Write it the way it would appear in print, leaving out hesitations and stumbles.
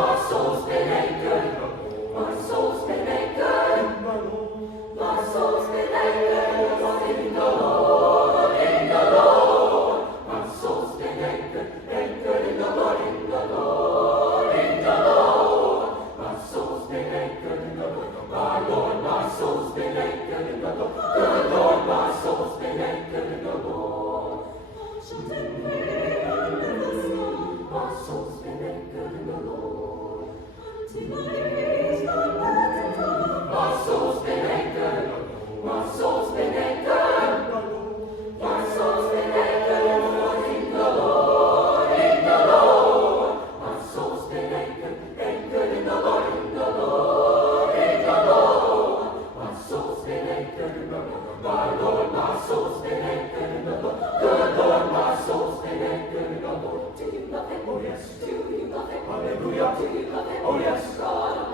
My soul's been anchored. My soul's been anchored. My soul's been anchored in the Lord, in the Lord. My soul's been anchored, anchored in the Lord, in the Lord, in the Lord. My soul's been anchored in the Lord. My Lord, my soul's been anchored in the Lord. Good Lord, my soul's been anchored in the Lord. My soul's been anchored in the Lord. My soul's been anchored. My soul's been anchored. My soul's been anchored in the Lord, in the Lord. My soul's been anchored, anchored in the Lord, in the Lord, in the Lord. My soul's been anchored in the Lord. My Lord, my soul's been anchored in the Lord. Good Lord, my soul's been anchored in the Lord. Do you love Him? Oh yes. Do you love Him? Hallelujah. Do you love Him? Oh yes. God.